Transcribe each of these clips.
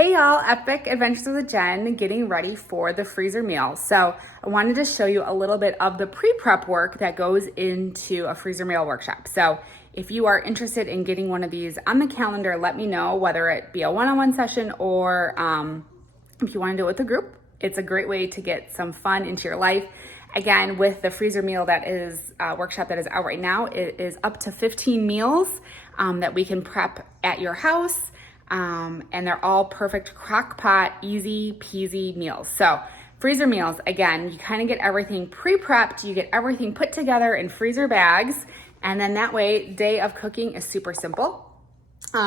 Hey y'all, Epic Adventures with Jen, getting ready for the freezer meal. So I wanted to show you a little bit of the pre-prep work that goes into a freezer meal workshop. So if you are interested in getting one of these on the calendar, let me know, whether it be a one-on-one session or if you want to do it with a group. It's a great way to get some fun into your life. Again, with the freezer meal that is workshop that is out right now, it is up to 15 meals that we can prep at your house. And they're all perfect Crockpot, easy peasy meals. So freezer meals, again, you kind of get everything pre-prepped, you get everything put together in freezer bags, and then that way, day of cooking is super simple.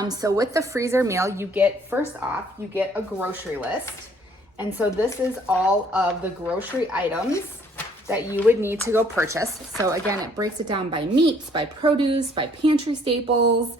So with the freezer meal, you get, first off, you get a grocery list. And so this is all of the grocery items that you would need to go purchase. So again, it breaks it down by meats, by produce, by pantry staples,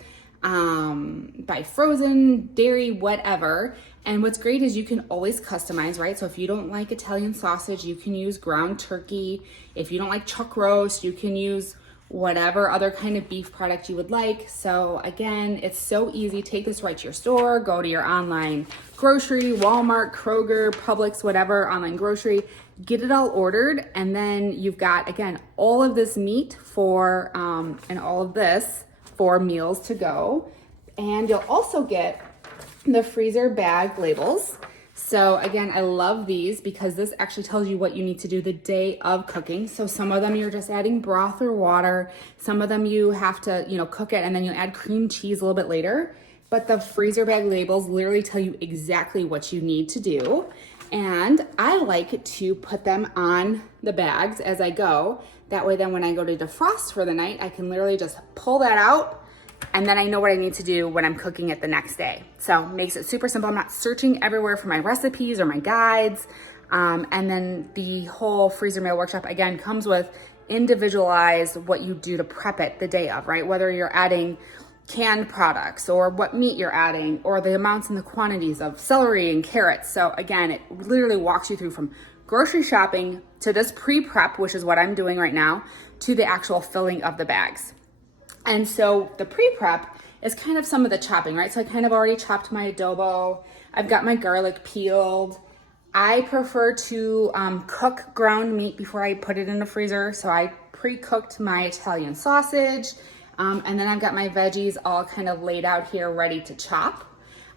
by frozen, dairy, whatever. And what's great is you can always customize, right? So if you don't like Italian sausage, you can use ground turkey. If you don't like chuck roast, you can use whatever other kind of beef product you would like. So again, it's so easy. Take this right to your store, go to your online grocery, Walmart, Kroger, Publix, whatever online grocery, get it all ordered. And then you've got, again, all of this meat for, and all of this for meals to go. And you'll also get the freezer bag labels. So again, I love these because this actually tells you what you need to do the day of cooking. So some of them you're just adding broth or water. Some of them you have to, cook it and then you add cream cheese a little bit later. But the freezer bag labels literally tell you exactly what you need to do. And I like to put them on the bags as I go. That way then when I go to defrost for the night, I can literally just pull that out and then I know what I need to do when I'm cooking it the next day. So makes it super simple. I'm not searching everywhere for my recipes or my guides. And then the whole freezer meal workshop again comes with individualized what you do to prep it the day of, right? Whether you're adding canned products or what meat you're adding or the amounts and the quantities of celery and carrots. So again, it literally walks you through from grocery shopping to this pre-prep, which is what I'm doing right now, to the actual filling of the bags. And so the pre-prep is kind of some of the chopping, right? So I kind of already chopped my adobo. I've got my garlic peeled. I prefer to cook ground meat before I put it in the freezer. So I pre-cooked my Italian sausage. And then I've got my veggies all kind of laid out here, ready to chop.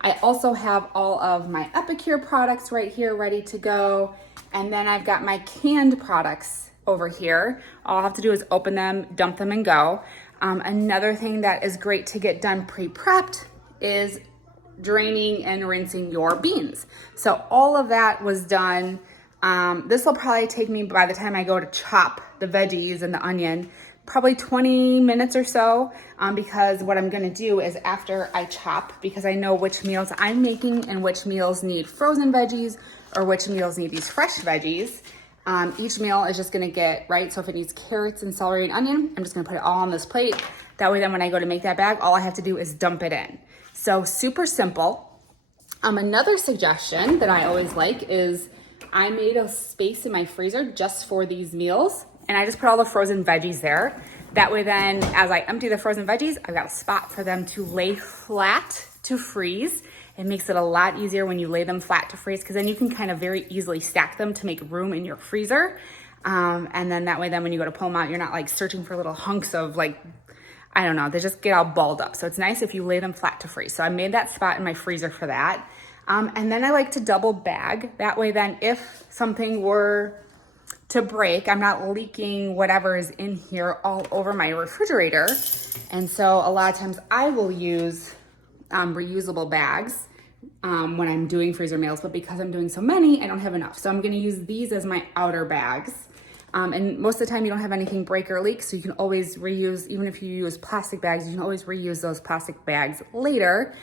I also have all of my Epicure products right here, ready to go. And then I've got my canned products over here. All I have to do is open them, dump them, and go. Another thing that is great to get done pre-prepped is draining and rinsing your beans. So all of that was done. This will probably take me, by the time I go to chop the veggies and the onion, probably 20 minutes or so, because what I'm gonna do is after I chop, because I know which meals I'm making and which meals need frozen veggies or which meals need these fresh veggies, each meal is just gonna get, right? So if it needs carrots and celery and onion, I'm just gonna put it all on this plate. That way then when I go to make that bag, all I have to do is dump it in. So super simple. Another suggestion that I always like is I made a space in my freezer just for these meals. And I just put all the frozen veggies there. That way then, as I empty the frozen veggies, I've got a spot for them to lay flat to freeze. It makes it a lot easier when you lay them flat to freeze, because then you can kind of very easily stack them to make room in your freezer. And then that way then when you go to pull them out, you're not like searching for little hunks of they just get all balled up. So it's nice if you lay them flat to freeze. So I made that spot in my freezer for that. And then I like to double bag. That way then if something were to break, I'm not leaking whatever is in here all over my refrigerator. And so a lot of times I will use reusable bags when I'm doing freezer meals, but because I'm doing so many, I don't have enough. So I'm gonna use these as my outer bags. And most of the time you don't have anything break or leak, so you can always reuse, even if you use plastic bags, you can always reuse those plastic bags later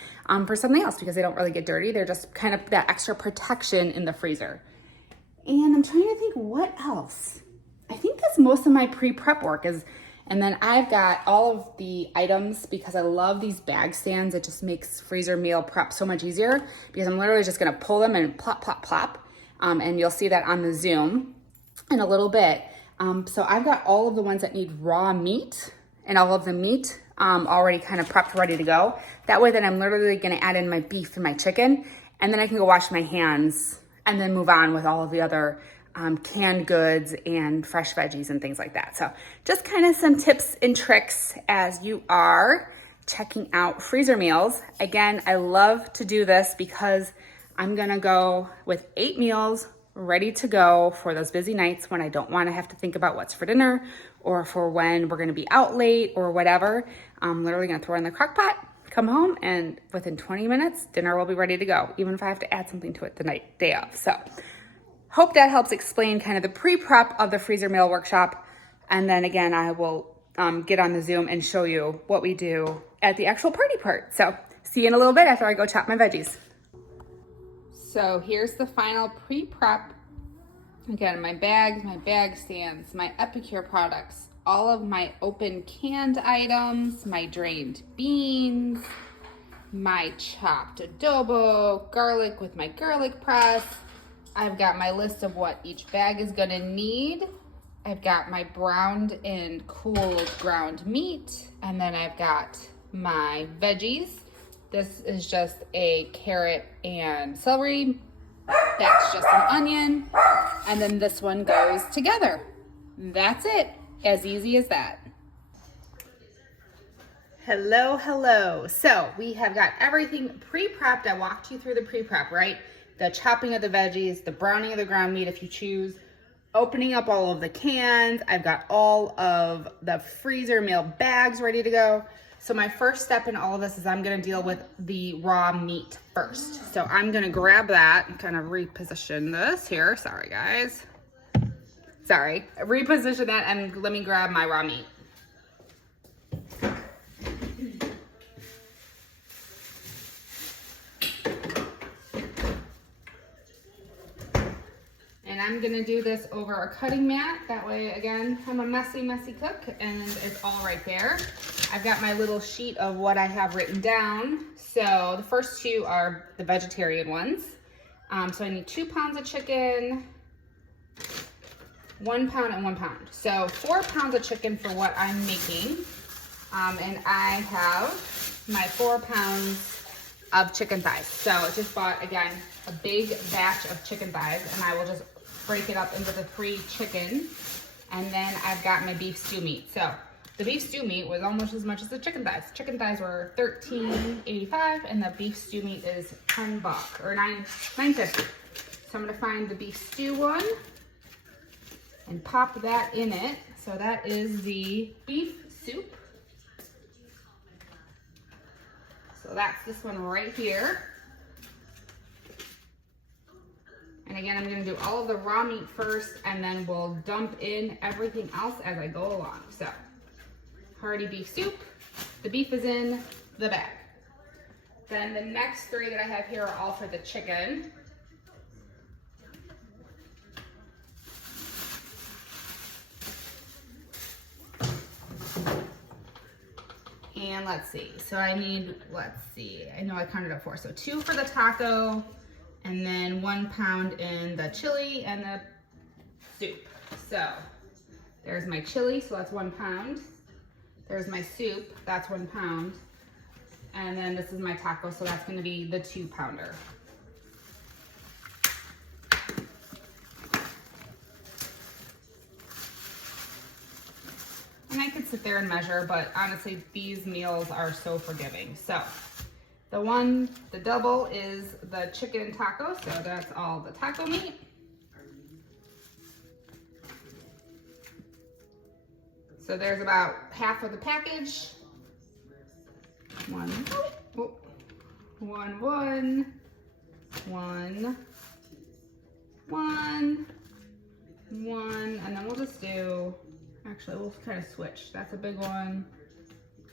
for something else because they don't really get dirty. They're just kind of that extra protection in the freezer. And I'm trying to think what else. I think that's most of my pre-prep work is, and then I've got all of the items because I love these bag stands. It just makes freezer meal prep so much easier because I'm literally just gonna pull them and plop, plop, plop. And you'll see that on the Zoom in a little bit. So I've got all of the ones that need raw meat and all of the meat already kind of prepped, ready to go. That way then I'm literally gonna add in my beef and my chicken. and then I can go wash my hands and then move on with all of the other canned goods and fresh veggies and things like that. So just kind of some tips and tricks as you are checking out freezer meals. Again, I love to do this because I'm gonna go with 8 meals ready to go for those busy nights when I don't want to have to think about what's for dinner or for when we're going to be out late or whatever. I'm literally going to throw in the crock pot, come home, and within 20 minutes, dinner will be ready to go, even if I have to add something to it the day of. So hope that helps explain kind of the pre-prep of the freezer meal workshop. And then again, I will get on the Zoom and show you what we do at the actual party part. So see you in a little bit after I go chop my veggies. So here's the final pre-prep. Again, my bags, my bag stands, my Epicure products, all of my open canned items, my drained beans, my chopped adobo, garlic with my garlic press. I've got my list of what each bag is gonna need. I've got my browned and cooled ground meat, and then I've got my veggies. This is just a carrot and celery. That's just an onion. And then this one goes together. That's it. As easy as that. Hello, hello. So we have got everything pre-prepped. I walked you through the pre-prep, right? The chopping of the veggies, the browning of the ground meat if you choose, opening up all of the cans. I've got all of the freezer meal bags ready to go. So my first step in all of this is I'm gonna deal with the raw meat first. So I'm gonna grab that and kind of reposition this here. Sorry, guys. Sorry, reposition that and let me grab my raw meat. And I'm gonna do this over a cutting mat. That way, again, I'm a messy cook and it's all right there. I've got my little sheet of what I have written down. So the first two are the vegetarian ones. So I need 2 pounds of chicken, 1 pound and 1 pound. So 4 pounds of chicken for what I'm making. And I have my 4 pounds of chicken thighs. So I just bought, again, a big batch of chicken thighs, and I will just break it up into the 3 chicken. And then I've got my beef stew meat. So the beef stew meat was almost as much as the chicken thighs. Chicken thighs were $13.85, and the beef stew meat is $10 or $9.50. So I'm gonna find the beef stew one and pop that in it. So that is the beef soup. So that's this one right here. And again, I'm gonna do all of the raw meat first, and then we'll dump in everything else as I go along. So, hearty beef soup, the beef is in the bag. Then the next 3 that I have here are all for the chicken. And let's see, so I need, I know I counted up 4. So 2 for the taco, and then 1 pound in the chili and the soup. So there's my chili, so that's 1 pound. There's my soup, that's 1 pound. And then this is my taco, so that's gonna be the 2 pounder. And I could sit there and measure, but honestly, these meals are so forgiving. So the double is the chicken and taco, so that's all the taco meat. So there's about half of the package. One, and then we'll just do, actually we'll kind of switch. That's a big one,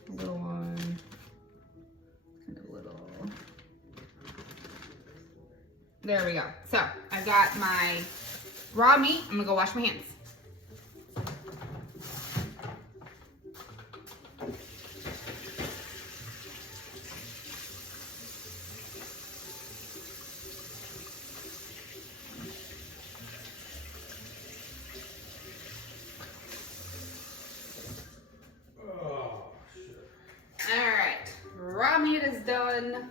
a little one, kind of little. There we go. So I've got my raw meat. I'm gonna go wash my hands. All right, raw meat is done.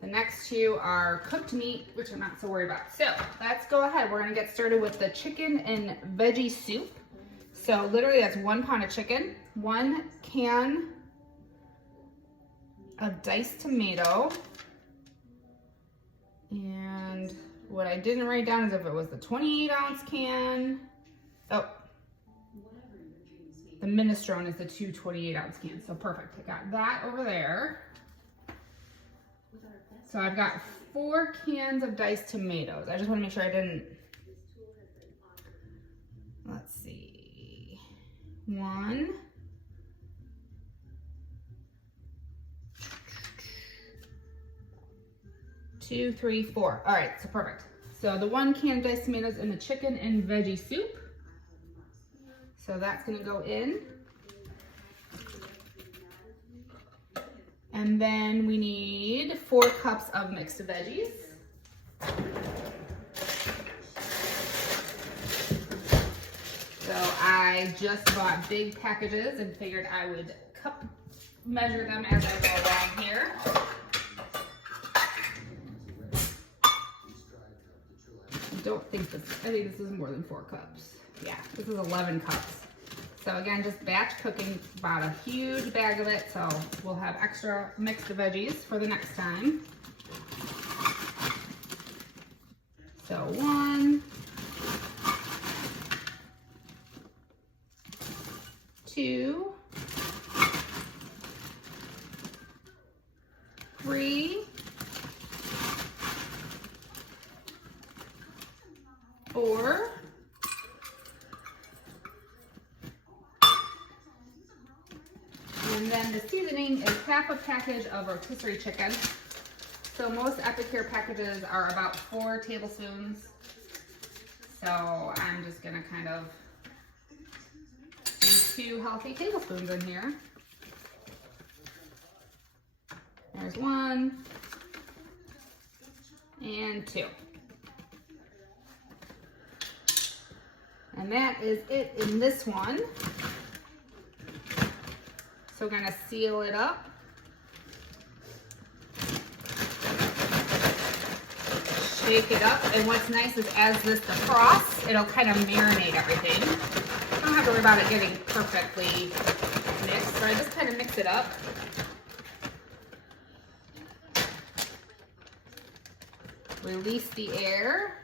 The next two are cooked meat, which I'm not so worried about. So let's go ahead. We're gonna get started with the chicken and veggie soup. So literally that's 1 pound of chicken, 1 can of diced tomato, and what I didn't write down is if it was the 28-ounce can. Oh, the minestrone is the 2 28-ounce cans. So perfect. I got that over there. So I've got 4 cans of diced tomatoes. I just want to make sure I didn't. Let's see. 1. 2, 3, 4. All right, so perfect. So the 1 can of diced tomatoes in the chicken and veggie soup. So that's gonna go in. And then we need 4 cups of mixed veggies. So I just bought big packages and figured I would cup measure them as I go along here. I think this is more than 4 cups. Yeah, this is 11 cups. So again, just batch cooking, about a huge bag of it, so we'll have extra mixed veggies for the next time. So 1, 2, 3, 4, 'and then the seasoning is half a package of rotisserie chicken. So most Epicure packages are about 4 tablespoons. So I'm just gonna kind of do 2 healthy tablespoons in here. There's 1 and 2. And that is it in this one. So we're gonna seal it up. Shake it up, and what's nice is as this defrosts, it'll kind of marinate everything. You don't have to worry about it getting perfectly mixed, so I just kind of mix it up. Release the air.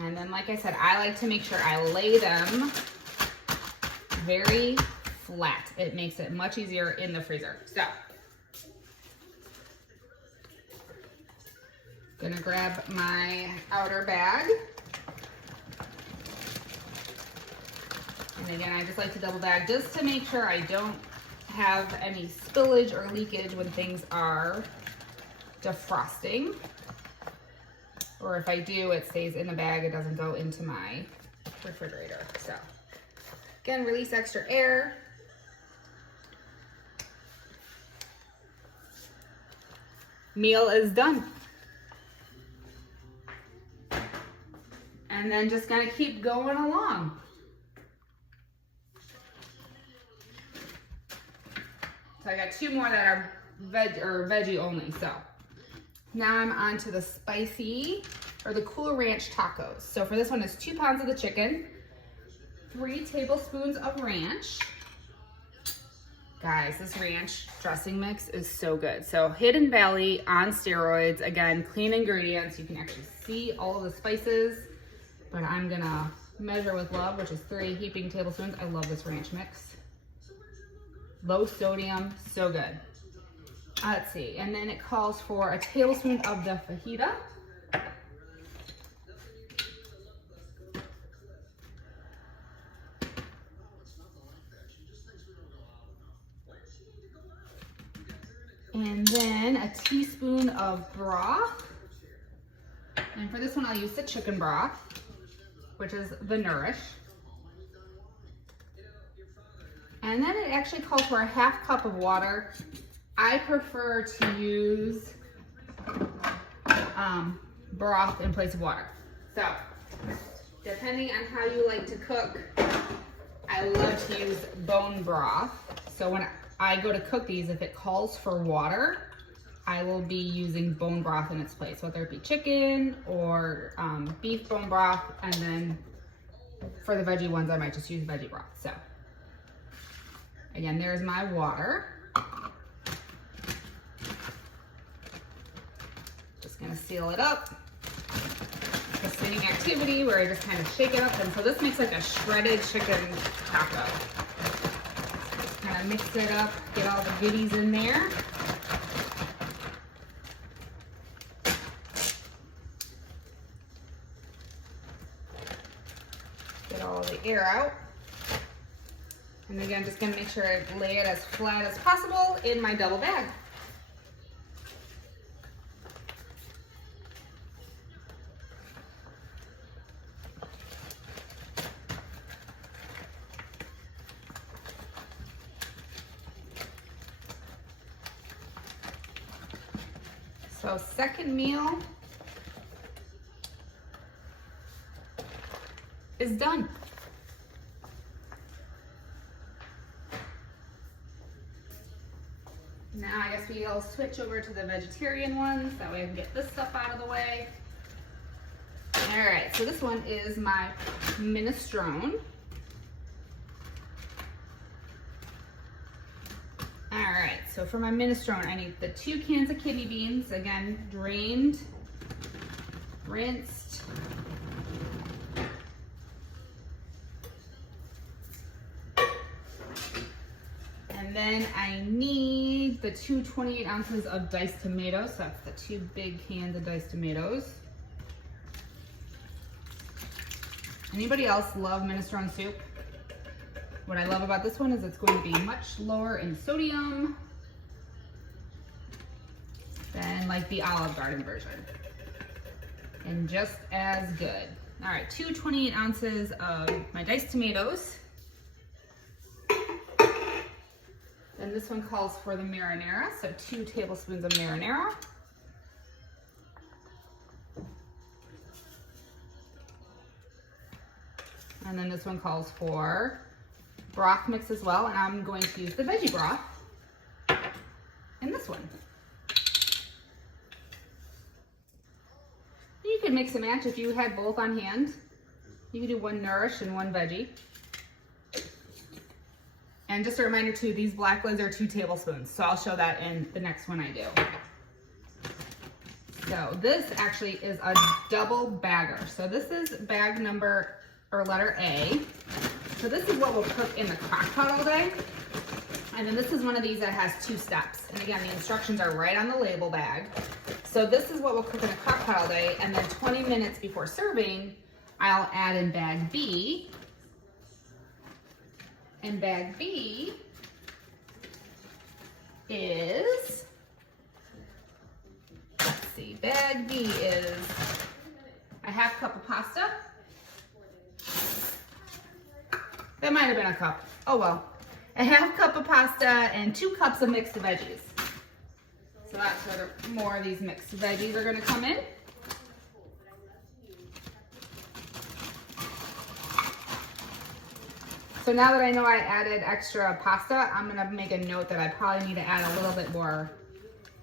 And then, like I said, I like to make sure I lay them very flat. It makes it much easier in the freezer. So, gonna grab my outer bag. And again, I just like to double bag just to make sure I don't have any spillage or leakage when things are defrosting. Or if I do, it stays in the bag, it doesn't go into my refrigerator. So, again, release extra air. Meal is done. And then just gonna keep going along. So I got 2 more that are veggie only, so. Now I'm on to the spicy, or the Cool Ranch tacos. So for this one, it's 2 pounds of the chicken, 3 tablespoons of ranch. Guys, this ranch dressing mix is so good. So Hidden Valley on steroids. Again, clean ingredients. You can actually see all of the spices, but I'm gonna measure with love, which is 3 heaping tablespoons. I love this ranch mix. Low sodium, so good. Let's see, and then it calls for a tablespoon of the fajita. And then a teaspoon of broth. And for this one, I'll use the chicken broth, which is the Nourish. And then it actually calls for a half cup of water. I prefer to use broth in place of water. So, depending on how you like to cook, I love to use bone broth. So when I go to cook these, if it calls for water, I will be using bone broth in its place, whether it be chicken or beef bone broth, and then for the veggie ones, I might just use veggie broth. So again, there's my water. Just gonna seal it up. A spinning activity where I just kind of shake it up, and so this makes like a shredded chicken taco. Just kind of mix it up, get all the goodies in there. Get all the air out. And again, just gonna make sure I lay it as flat as possible in my double bag. So second meal is done. Now I guess we'll switch over to the vegetarian ones. That way I can get this stuff out of the way. All right, so this one is my minestrone. All right, so for my minestrone, I need the 2 cans of kidney beans, again, drained, rinsed. And then I need the 2 28 ounces of diced tomatoes. So that's the 2 big cans of diced tomatoes. Anybody else love minestrone soup? What I love about this one is it's going to be much lower in sodium than like the Olive Garden version. And just as good. All right, 2 28 ounces of my diced tomatoes. Then this one calls for the marinara, so 2 tablespoons of marinara. And then this one calls for broth mix as well, and I'm going to use the veggie broth in this one. You can mix and match if you had both on hand. You can do 1 nourish and 1 veggie. And just a reminder too, these black lids are 2 tablespoons, so I'll show that in the next one I do. So this actually is a double bagger. So this is bag number, or letter A. So this is what we'll cook in the Crockpot all day. And then this is one of these that has 2 steps. And again, the instructions are right on the label bag. So this is what we'll cook in the Crockpot all day. And then 20 minutes before serving, I'll add in bag B. And bag B is, let's see, bag B is a 1/2 cup of pasta. That might have been a cup. Oh well. A 1/2 cup of pasta and 2 cups of mixed veggies. So that's where more of these mixed veggies are gonna come in. So now that I know I added extra pasta, I'm gonna make a note that I probably need to add a little bit more.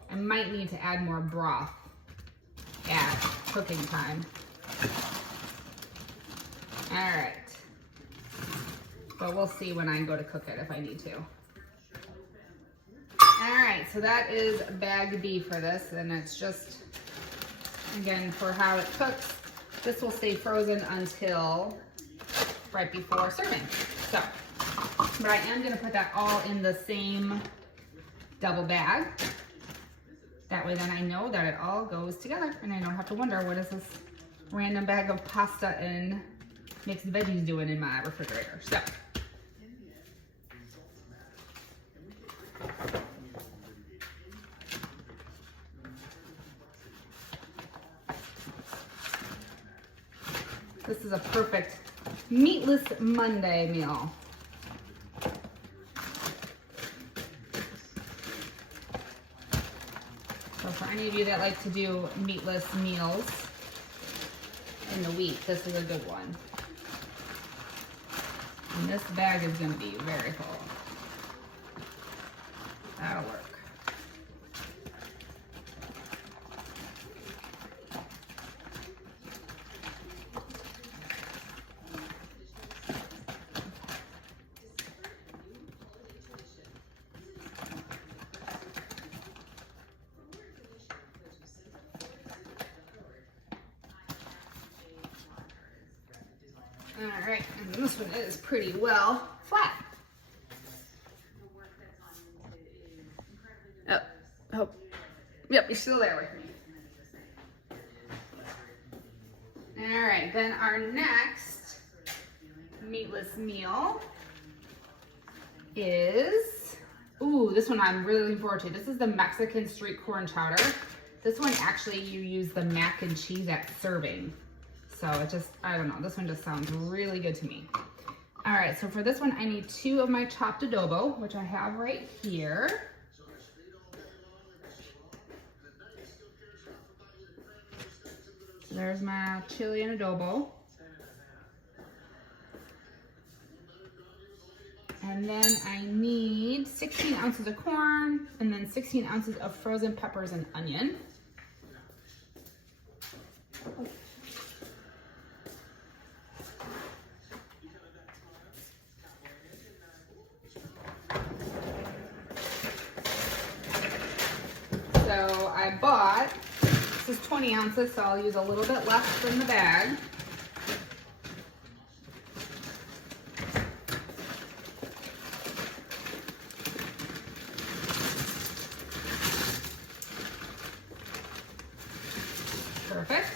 I might need to add more broth at cooking time. All right. But we'll see when I go to cook it if I need to. All right, so that is bag B for this, and it's just, again, for how it cooks. This will stay frozen until right before serving. So, but I am gonna put that all in the same double bag. That way then I know that it all goes together and I don't have to wonder what is this random bag of pasta and mixed veggies doing in my refrigerator. So, this is a perfect meatless Monday meal. So for any of you that like to do meatless meals in the week, this is a good one. And this bag is going to be very full. That'll work. All right, and this one is pretty well flat. Oh, yep, you're still there with me. All right, then our next meatless meal is, ooh, this one I'm really looking forward to. This is the Mexican street corn chowder. This one actually you use the mac and cheese at serving. So it just, I don't know, this one just sounds really good to me. All right, so for this one, I need 2 of my chopped adobo, which I have right here. So there's my chili and adobo. And then I need 16 ounces of corn and then 16 ounces of frozen peppers and onion. So I bought, this is 20 ounces, so I'll use a little bit less from the bag. Perfect.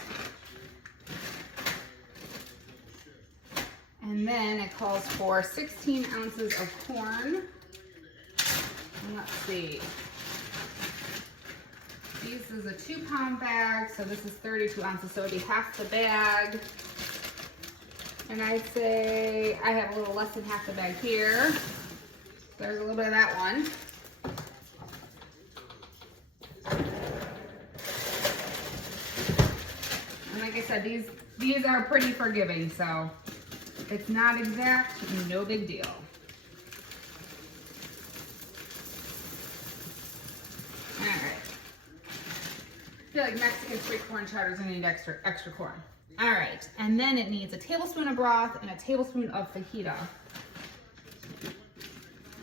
And then it calls for 16 ounces of corn. And let's see. This is a 2-pound bag, so this is 32 ounces, so it'd be half the bag. And I'd say I have a little less than half the bag here. There's a little bit of that one. And like I said, these are pretty forgiving, so if it's not exact, no big deal. All right. I feel like Mexican street corn chowder is gonna need extra corn. All right, and then it needs a tablespoon of broth and a tablespoon of fajita.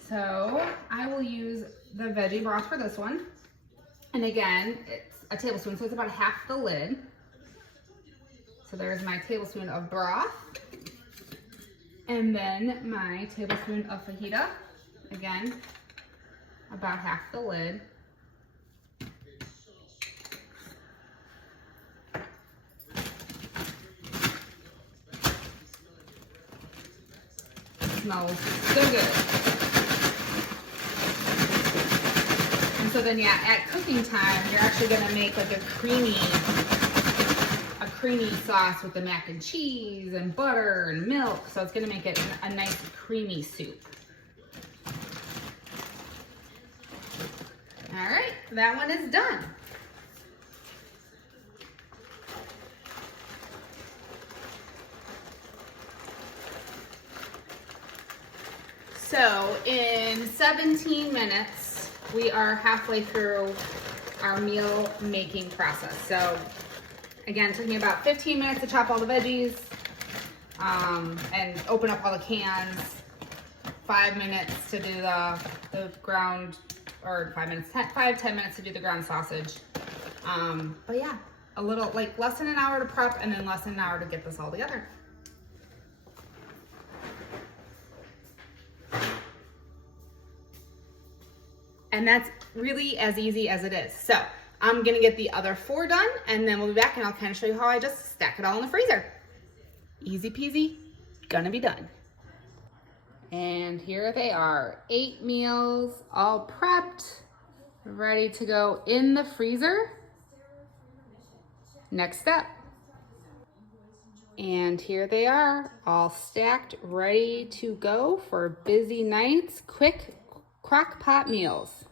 So I will use the veggie broth for this one. And again, it's a tablespoon, so it's about half the lid. So there's my tablespoon of broth. And then my tablespoon of fajita. Again, about half the lid. Smells so good. And so then yeah, at cooking time, you're actually gonna make like a creamy sauce with the mac and cheese and butter and milk. So it's gonna make it a nice creamy soup. All right, that one is done. So in 17 minutes, we are halfway through our meal making process. So again, it took me about 15 minutes to chop all the veggies and open up all the cans, 5 minutes to do the ground, or 5 minutes, 10 minutes to do the ground sausage. But yeah, a little, like less than an hour to prep and then less than an hour to get this all together. And that's really as easy as it is. So I'm gonna get the other 4 done and then we'll be back and I'll kind of show you how I just stack it all in the freezer. Easy peasy, gonna be done. And here they are, 8 meals, all prepped, ready to go in the freezer. Next step. And here they are, all stacked, ready to go for busy nights, quick crock pot meals.